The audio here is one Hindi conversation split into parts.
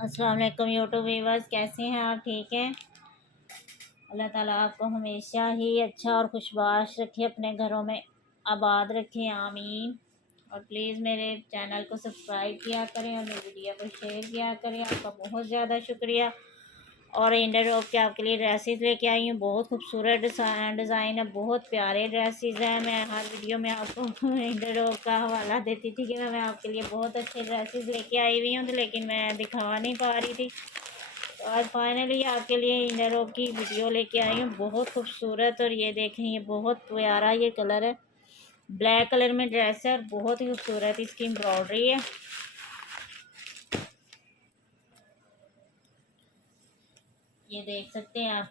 अस्सलाम वालेकुम यूट्यूब व्यूवर्स, कैसे हैं आप? ठीक हैं। अल्लाह ताला आपको हमेशा ही अच्छा और खुशबाश रखे, अपने घरों में आबाद रखे, आमीन। और प्लीज़ मेरे चैनल को सब्सक्राइब किया करें और मेरी वीडियो को शेयर किया करें। आपका बहुत ज़्यादा शुक्रिया। और इंडर रॉक के आपके लिए ड्रेसेस लेके आई हूँ। बहुत खूबसूरत डिज़ाइन है, बहुत प्यारे ड्रेसेस हैं। मैं हर वीडियो में आपको इंडर रॉक का हवाला देती थी कि मैं आपके लिए बहुत अच्छे ड्रेसेस लेके आई हुई हूँ, तो लेकिन मैं दिखा नहीं पा रही थी। तो आज फाइनली आपके लिए इंडर रॉक की वीडियो लेके आई हूँ, बहुत खूबसूरत। और ये देखें, ये बहुत प्यारा ये कलर है, ब्लैक कलर में ड्रेस है और बहुत ही खूबसूरत इसकी एम्ब्रॉयडरी है। ये देख सकते हैं आप।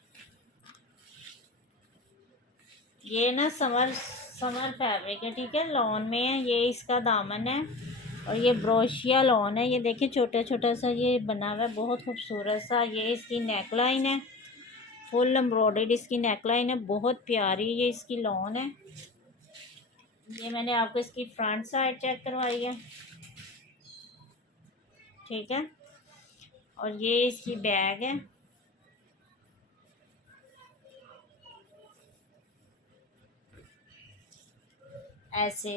ये ना समर समर फैब्रिक है, ठीक है। लॉन में है, ये इसका दामन है और ये ब्रोशिया लॉन है। ये देखिए छोटा छोटा सा ये बना हुआ है, बहुत खूबसूरत सा। ये इसकी नेक लाइन है, फुल एम्ब्रॉयडर्ड इसकी नेक लाइन है, बहुत प्यारी ये इसकी लॉन है। ये मैंने आपको इसकी फ्रंट साइड चेक करवाई है, ठीक है। और ये इसकी बैग है, ऐसे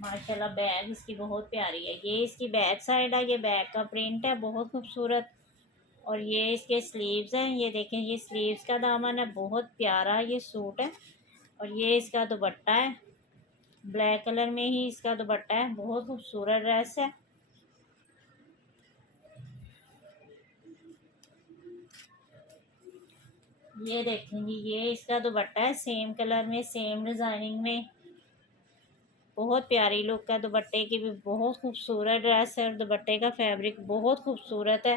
माशाल्लाह बैग इसकी बहुत प्यारी है। ये इसकी बैक साइड है, ये बैग का प्रिंट है, बहुत खूबसूरत। और ये इसके स्लीव्स हैं, ये देखें, ये स्लीव्स का दामन है, बहुत प्यारा ये सूट है। और ये इसका दुपट्टा है, ब्लैक कलर में ही इसका दुपट्टा है, बहुत खूबसूरत ड्रेस है। ये देखेंगे, ये इसका दुपट्टा है, सेम कलर में, सेम डिज़ाइनिंग में, बहुत प्यारी लुक है दुपट्टे की भी। बहुत खूबसूरत ड्रेस है और दुपट्टे का फैब्रिक बहुत खूबसूरत है,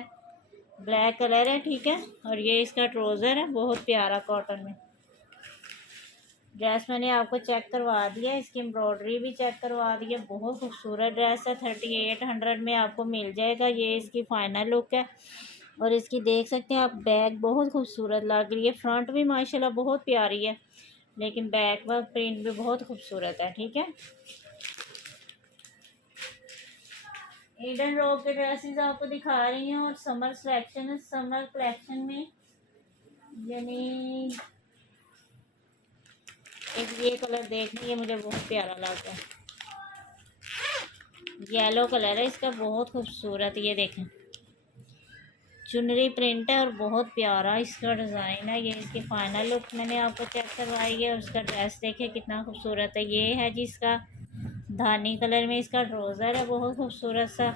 ब्लैक कलर है, ठीक है। और ये इसका ट्राउज़र है, बहुत प्यारा कॉटन में। ड्रेस मैंने आपको चेक करवा दिया, इसकी एम्ब्रॉयडरी भी चेक करवा दी है, बहुत खूबसूरत ड्रेस है। 3800 में आपको मिल जाएगा। ये इसकी फाइनल लुक है। और इसकी देख सकते हैं आप, बैग बहुत खूबसूरत लग रही है, फ्रंट भी माशाल्लाह बहुत प्यारी है, लेकिन बैक का प्रिंट भी बहुत खूबसूरत है, ठीक है। ईडन रॉक के ड्रेसेस आपको दिखा रही हूँ। और समर सिलेक्शन है, समर कलेक्शन में यानी एक ये कलर देख लीजिए, मुझे बहुत प्यारा लगा है, येलो कलर है इसका, बहुत खूबसूरत। ये देखें, चुनरी प्रिंट है और बहुत प्यारा इसका डिज़ाइन है। ये इसकी फाइनल लुक मैंने आपको चेक करवाई है। और उसका ड्रेस देखे कितना खूबसूरत है। ये है जी इसका धानी कलर में इसका ट्राउज़र है, बहुत खूबसूरत सा।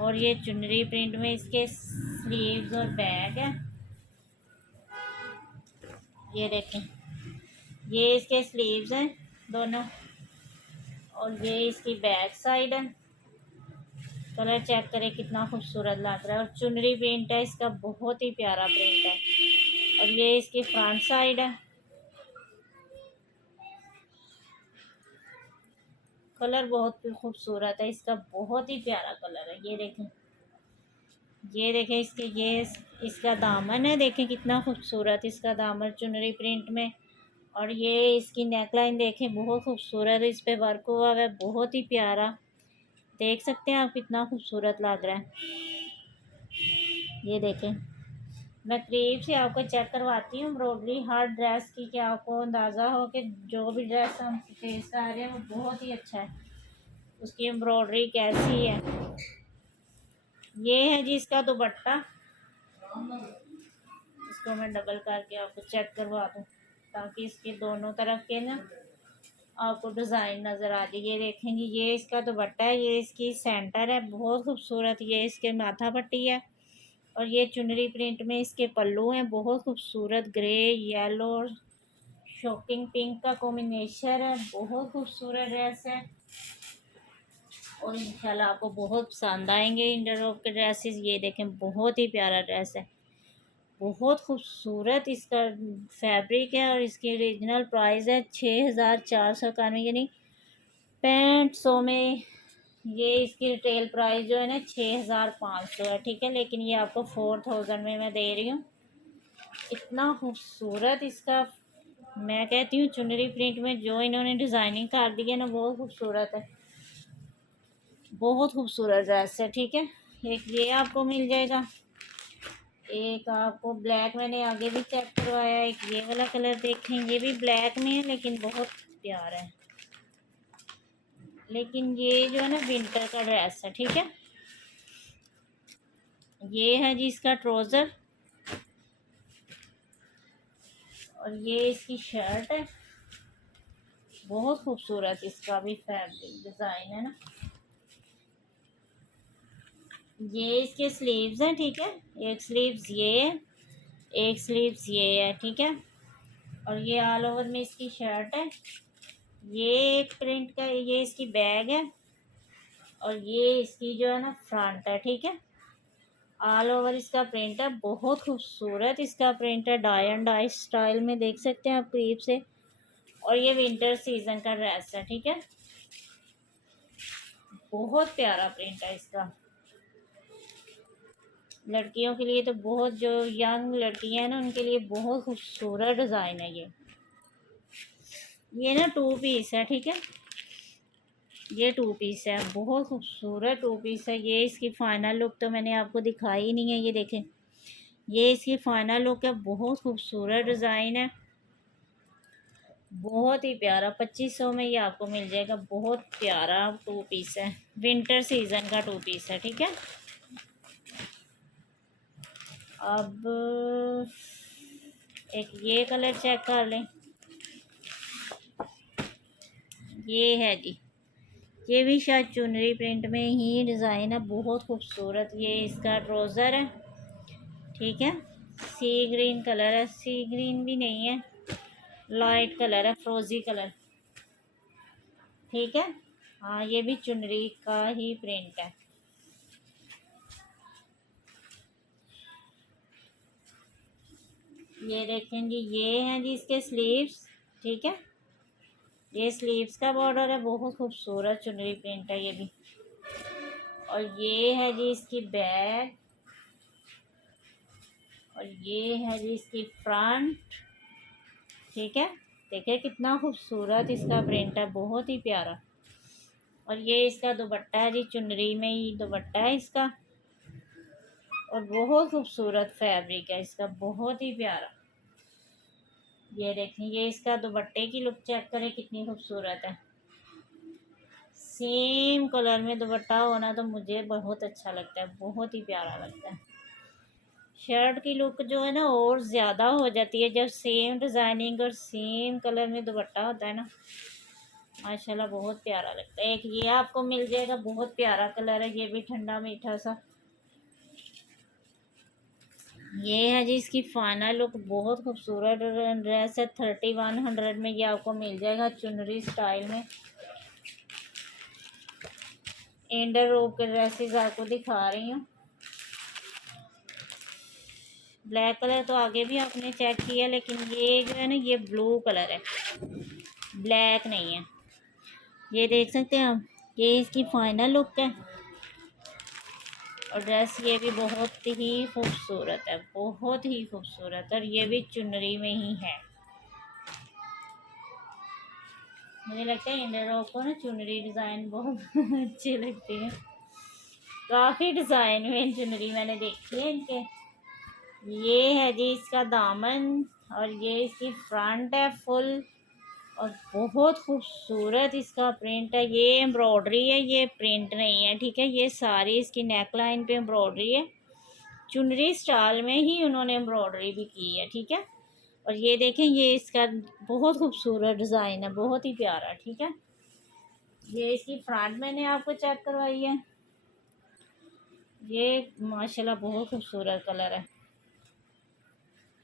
और ये चुनरी प्रिंट में इसके स्लीव्स और बैग है, ये देखें, ये इसके स्लीव्स हैं दोनों। और ये इसकी बैक साइड है, कलर चेक करें कितना खूबसूरत लग रहा है। और चुनरी प्रिंट है इसका, बहुत ही प्यारा प्रिंट है। और ये इसकी फ्रंट साइड है, कलर बहुत खूबसूरत है इसका, बहुत ही प्यारा कलर है। ये देखें, ये देखें इसके, ये इसका दामन है, देखें कितना खूबसूरत इसका दामन चुनरी प्रिंट में। और ये इसकी नेकलाइन देखें, बहुत खूबसूरत है, इस पे वर्क हुआ है, बहुत ही प्यारा। देख सकते हैं आप कितना खूबसूरत लग रहा है। ये देखें, मैं करीब से आपको चेक करवाती हूँ एम्ब्रॉयडरी हर ड्रेस की, कि आपको अंदाज़ा हो कि जो भी ड्रेस हम फेस कर रहे हैं वो बहुत ही अच्छा है, उसकी एम्ब्रॉयडरी कैसी है। ये है जी इसका दुपट्टा, इसको मैं डबल करके आपको चेक करवा दूँ ताकि इसके दोनों तरफ के ना आपको डिज़ाइन नज़र आ जाए। ये देखेंगे, ये इसका दुपट्टा है, ये इसकी सेंटर है, बहुत खूबसूरत। ये इसके माथा पट्टी है। और ये चुनरी प्रिंट में इसके पल्लू हैं, बहुत खूबसूरत, ग्रे येलो और शॉकिंग पिंक का कॉम्बिनेशन है, बहुत खूबसूरत ड्रेस है। और इंशाल्लाह आपको बहुत पसंद आएंगे इंडर रॉक के ड्रेसेस। ये देखें, बहुत ही प्यारा ड्रेस है, बहुत खूबसूरत इसका फैब्रिक है। और इसकी ओरिजिनल प्राइस है 6491, यानी 6500 में। ये इसकी रिटेल प्राइस जो है ना 6500 है, ठीक है। लेकिन ये आपको 4000 में मैं दे रही हूँ। इतना खूबसूरत इसका, मैं कहती हूँ चुनरी प्रिंट में जो इन्होंने डिज़ाइनिंग कर दी है ना, बहुत खूबसूरत है, बहुत खूबसूरत ड्रेस है, ठीक है। एक ये आपको मिल जाएगा, एक आपको ब्लैक मैंने आगे भी चेक करवाया, एक ये वाला कलर देखें, ये भी ब्लैक में है लेकिन बहुत प्यारा है। लेकिन ये जो है ना विंटर का ड्रेस है, ठीक है। ये है जी इसका ट्राउज़र और ये इसकी शर्ट है। बहुत खूबसूरत इसका भी फैब्रिक डिज़ाइन है ना। ये इसके स्लीव्स हैं, ठीक है। एक स्लीव्स ये है, एक स्लीव्स ये है, ठीक है। और ये ऑल ओवर में इसकी शर्ट है। ये एक प्रिंट का, ये इसकी बैग है और ये इसकी जो है ना फ्रंट है, ठीक है। ऑल ओवर इसका प्रिंट है, बहुत खूबसूरत इसका प्रिंट है, डाई एंड डाई स्टाइल में देख सकते हैं आप करीब से। और ये विंटर सीजन का ड्रेस है, ठीक है। बहुत प्यारा प्रिंट है इसका, लड़कियों के लिए तो बहुत, जो यंग लड़कियां हैं ना उनके लिए बहुत खूबसूरत डिज़ाइन है ये ना 2 पीस है, ठीक है। ये 2 पीस है, बहुत खूबसूरत 2 पीस है। ये इसकी फाइनल लुक तो मैंने आपको दिखाई ही नहीं है, ये देखें, ये इसकी फाइनल लुक है। बहुत खूबसूरत डिज़ाइन है, बहुत ही प्यारा। 2500 में ये आपको मिल जाएगा। बहुत प्यारा 2 पीस है, विंटर सीजन का 2 पीस है, ठीक है। अब एक ये कलर चेक कर लें, ये है जी, ये भी शायद चुनरी प्रिंट में ही डिज़ाइन है, बहुत खूबसूरत। ये इसका ट्राउज़र है, ठीक है। सी ग्रीन कलर है, सी ग्रीन भी नहीं है, लाइट कलर है, फ्रोजी कलर, ठीक है। हाँ, ये भी चुनरी का ही प्रिंट है। ये देखें जी, ये हैं जी इसके स्लीव्स, ठीक है। ये स्लीव्स का बॉर्डर है, बहुत खूबसूरत चुनरी प्रिंट है ये भी। और ये है जी इसकी बैग और ये है जी इसकी फ्रंट, ठीक है। देखिए कितना खूबसूरत इसका प्रिंट है, बहुत ही प्यारा। और ये इसका दुपट्टा है जी, चुनरी में ही दुपट्टा है इसका और बहुत खूबसूरत फैब्रिक है इसका, बहुत ही प्यारा। ये देखें, ये इसका दुपट्टे की लुक चेक करें कितनी खूबसूरत है। सेम कलर में दुपट्टा होना तो मुझे बहुत अच्छा लगता है, बहुत ही प्यारा लगता है। शर्ट की लुक जो है ना और ज़्यादा हो जाती है जब सेम डिज़ाइनिंग और सेम कलर में दुपट्टा होता है ना, माशाल्लाह बहुत प्यारा लगता है। एक ये आपको मिल जाएगा, बहुत प्यारा कलर है, ये भी ठंडा मीठा सा। ये है जी इसकी फाइनल लुक, बहुत खूबसूरत ड्रेस है। 3100 में ये आपको मिल जाएगा, चुनरी स्टाइल में। एंडर रोब के ड्रेसेस आपको दिखा रही हूँ। ब्लैक कलर तो आगे भी आपने चेक किया, लेकिन ये जो है ना ये ब्लू कलर है, ब्लैक नहीं है। ये देख सकते हैं आप, ये इसकी फाइनल लुक है। और ड्रेस ये भी बहुत ही खूबसूरत है, बहुत ही खूबसूरत। और ये भी चुनरी में ही है। मुझे लगता है इंडियन को ना चुनरी डिज़ाइन बहुत अच्छी लगती है। काफ़ी डिज़ाइन में चुनरी मैंने देखी है इनके। ये है जी इसका दामन और ये इसकी फ्रंट है फुल और बहुत खूबसूरत इसका प्रिंट है। ये एम्ब्रॉयडरी है, ये प्रिंट नहीं है, ठीक है। ये सारी इसकी नेक लाइन पे एम्ब्रॉयडरी है, चुनरी स्टाइल में ही उन्होंने एम्ब्रॉयडरी भी की है, ठीक है। और ये देखें, ये इसका बहुत खूबसूरत डिज़ाइन है, बहुत ही प्यारा, ठीक है। ये इसकी फ्रंट मैंने आपको चेक करवाई है, ये माशाल्लाह बहुत खूबसूरत कलर है।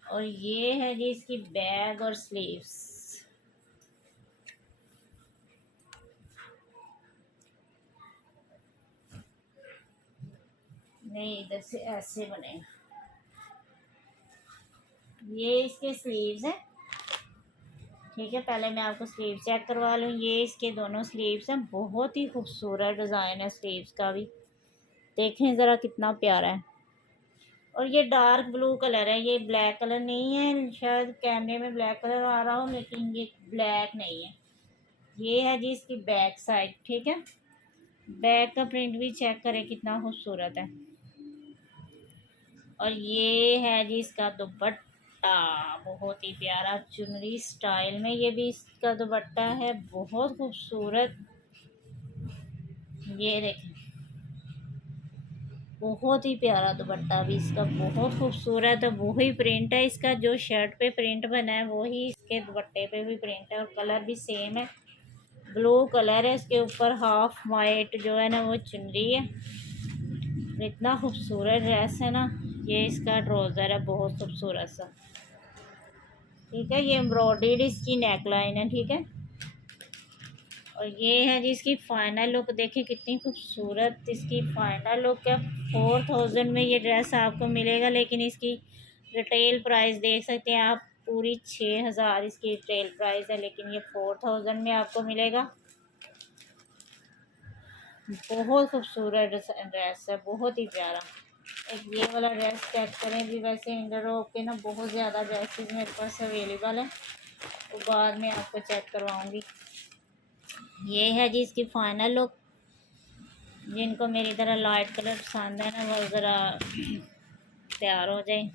और ये है जी इसकी बैग और स्लीव्स। नहीं, इधर से ऐसे बने, ये इसके स्लीव्स हैं, ठीक है। पहले मैं आपको स्लीव चेक करवा लूँ। ये इसके दोनों स्लीव्स हैं, बहुत ही खूबसूरत डिज़ाइन है स्लीव्स का भी, देखें ज़रा कितना प्यारा है। और ये डार्क ब्लू कलर है, ये ब्लैक कलर नहीं है। शायद कैमरे में ब्लैक कलर आ रहा हो लेकिन ये ब्लैक नहीं है। ये है जी इसकी बैक साइड, ठीक है। बैक का प्रिंट भी चेक करें कितना खूबसूरत है। और ये है जी इसका दुपट्टा, बहुत ही प्यारा चुनरी स्टाइल में ये भी इसका दुपट्टा है, बहुत खूबसूरत। ये देखें, बहुत ही प्यारा दुपट्टा भी इसका, बहुत खूबसूरत है। वही प्रिंट है इसका, जो शर्ट पे प्रिंट बना है वही इसके दुपट्टे पे भी प्रिंट है, और कलर भी सेम है, ब्लू कलर है। इसके ऊपर हाफ वाइट जो है ना वो चुनरी है। इतना खूबसूरत ड्रेस है ना। ये इसका ट्राउज़र है, बहुत खूबसूरत सा, ठीक है। ये एम्ब्रॉयडर्ड इसकी नेक लाइन है, ठीक है। और ये है जी इसकी फ़ाइनल लुक, देखिए कितनी खूबसूरत इसकी फ़ाइनल लुक है। 4000 में ये ड्रेस आपको मिलेगा, लेकिन इसकी रिटेल प्राइस देख सकते हैं आप, पूरी 6000 इसकी रिटेल प्राइस है, लेकिन ये 4000 में आपको मिलेगा। बहुत खूबसूरत ड्रेस है, बहुत ही प्यारा। एक ये वाला ड्रेस चेक करें भी, वैसे इंडरऑफ के ना बहुत ज़्यादा ड्रेसेस मेरे पास अवेलेबल है, वो बाद में आपको चेक करवाऊँगी। ये है जी इसकी फ़ाइनल लुक। जिनको मेरी तरह लाइट कलर पसंद है ना, वो ज़रा तैयार हो जाए।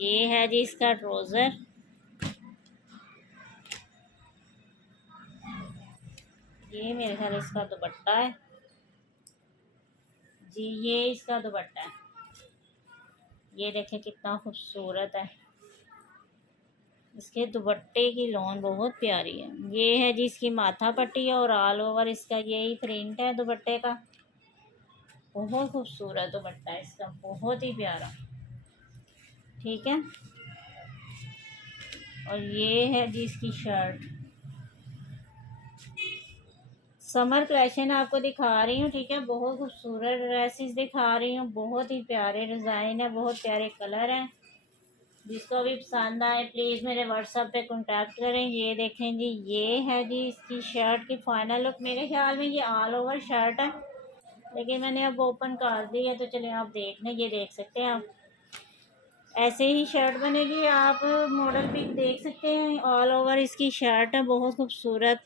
ये है जी इसका ट्राउज़र, ये मेरे ख्याल इसका दुपट्टा है जी, ये इसका दुपट्टा है। ये देखें कितना खूबसूरत है, इसके दुपट्टे की लॉन बहुत प्यारी है। ये है जी इसकी माथा पट्टी, और ऑल ओवर इसका यही प्रिंट है दुपट्टे का। बहुत खूबसूरत दुपट्टा है इसका, बहुत ही प्यारा, ठीक है। और ये है जी इसकी शर्ट, समर कलेक्शन आपको दिखा रही हूँ, ठीक है। बहुत खूबसूरत ड्रेसेस दिखा रही हूँ, बहुत ही प्यारे डिज़ाइन है, बहुत प्यारे कलर हैं। जिसको भी पसंद आए प्लीज़ मेरे व्हाट्सएप पे कांटेक्ट करें। ये देखें जी, ये है जी इसकी शर्ट की फाइनल लुक। मेरे ख्याल में ये ऑल ओवर शर्ट है, लेकिन मैंने अब ओपन कर दी है, तो चलिए आप देख लें। ये देख सकते हैं आप, ऐसे ही शर्ट बनेगी, आप मॉडल पिक देख सकते हैं। ऑल ओवर इसकी शर्ट है, बहुत खूबसूरत,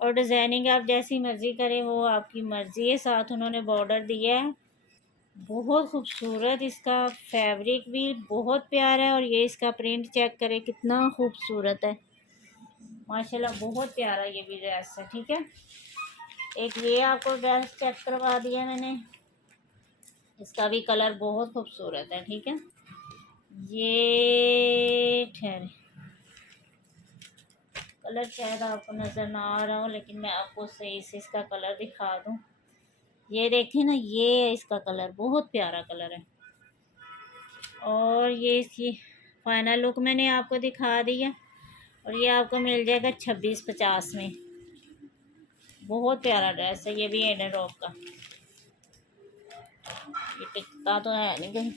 और डिज़ाइनिंग आप जैसी मर्ज़ी करें वो आपकी मर्ज़ी है। साथ उन्होंने बॉर्डर दिया है, बहुत खूबसूरत। इसका फैब्रिक भी बहुत प्यारा है, और ये इसका प्रिंट चेक करें कितना खूबसूरत है, माशाल्लाह बहुत प्यारा ये भी ड्रेस है, ठीक है। एक ये आपको ड्रेस चेक करवा दिया मैंने, इसका भी कलर बहुत खूबसूरत है, ठीक है। ये ठहरे, कलर शायद आपको नज़र ना आ रहा हो, लेकिन मैं आपको सही से इसका कलर दिखा दूँ। ये देखें ना, ये इसका कलर बहुत प्यारा कलर है, और ये इसकी फाइनल लुक मैंने आपको दिखा दी है। और ये आपको मिल जाएगा 2650 में। बहुत प्यारा ड्रेस है, ये भी एंड रॉक का, ये टिकता तो है नहीं कहीं।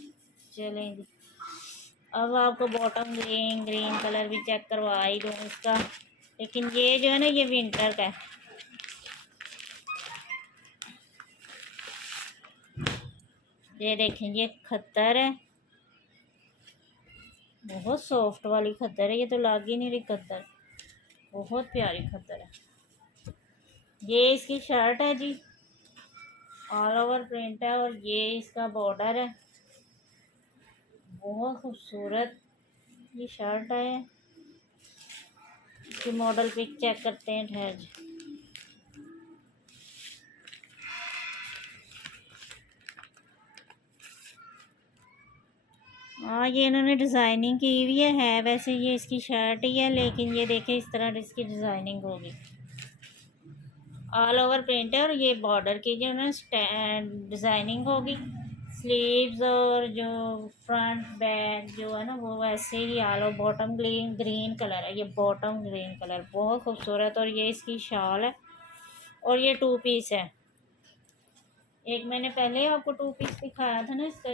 चलेंगे, अब आपको बॉटम ग्रीन कलर भी चेक करवा ही दूँ इसका, लेकिन ये जो है ना ये विंटर का है। ये देखें, ये खद्दर है, बहुत सॉफ्ट वाली खद्दर है, ये तो लग ही नहीं रही खद्दर, बहुत प्यारी खद्दर है। ये इसकी शर्ट है जी, ऑल ओवर प्रिंट है, और ये इसका बॉर्डर है, बहुत खूबसूरत ये शर्ट है। इसकी मॉडल पिक चेक करते हैं, ठहर। हाँ, ये इन्होंने डिज़ाइनिंग की हुई है वैसे ये इसकी शर्ट ही है, लेकिन ये देखें इस तरह इसकी डिज़ाइनिंग होगी, ऑल ओवर प्रिंट है, और ये बॉर्डर की जो ना डिज़ाइनिंग होगी। स्लीव्स और जो फ्रंट बैक जो है ना वो वैसे ही all over. Bottom green colour है, ये बॉटम ग्रीन कलर बहुत खूबसूरत, और ये इसकी शॉल है, और ये 2 पीस है। एक मैंने पहले आपको 2 पीस दिखाया था ना इसका,